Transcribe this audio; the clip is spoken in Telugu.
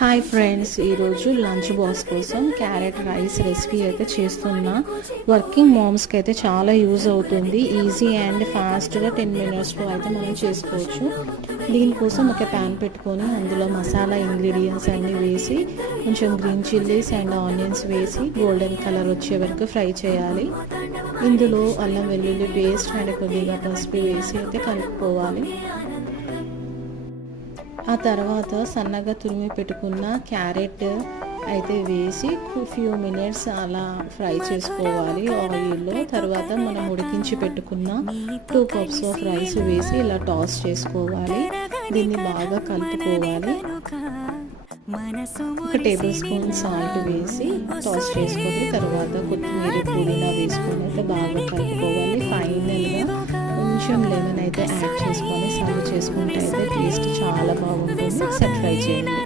హాయ్ ఫ్రెండ్స్, ఈరోజు లంచ్ బాక్స్ కోసం క్యారెట్ రైస్ రెసిపీ అయితే చేస్తున్నా. వర్కింగ్ మామ్స్కి అయితే చాలా యూజ్ అవుతుంది. ఈజీ అండ్ ఫాస్ట్గా 10 మినిట్స్లో అయితే మనం చేసుకోవచ్చు. దీనికోసం ఒక ప్యాన్ పెట్టుకొని అందులో మసాలా ఇంగ్రీడియంట్స్ అన్నీ వేసి కొంచెం గ్రీన్ చిల్లీస్ అండ్ ఆనియన్స్ వేసి గోల్డెన్ కలర్ వచ్చే వరకు ఫ్రై చేయాలి. ఇందులో అల్లం వెల్లుల్లి పేస్ట్ అండ్ కొద్దిగా పసుపు వేసి అయితే కలుపుకోవాలి. ఆ తర్వాత సన్నగా తురిమి పెట్టుకున్న క్యారెట్ అయితే వేసి ఫ్యూ మినిట్స్ అలా ఫ్రై చేసుకోవాలి ఆయిల్లో. తర్వాత మనం ఉడికించి పెట్టుకున్న 2 కప్స్ ఆఫ్ రైస్ వేసి ఇలా టాస్ చేసుకోవాలి. దీన్ని బాగా కలుపుకోవాలి. 1 టేబుల్ స్పూన్ సాల్ట్ వేసి టాస్ చేసుకొని తర్వాత కొత్తిమీర పుదీనా వేసుకొని అయితే బాగా కలుపుకోవాలి. ఫైనల్గా కొంచెం లెమన్ అయితే యాడ్ చేసుకొని సర్వ్ చేసుకుంటే అయితే టేస్ట్ చాలా బాగుంటుంది. ఒకసారి ట్రై చేయండి.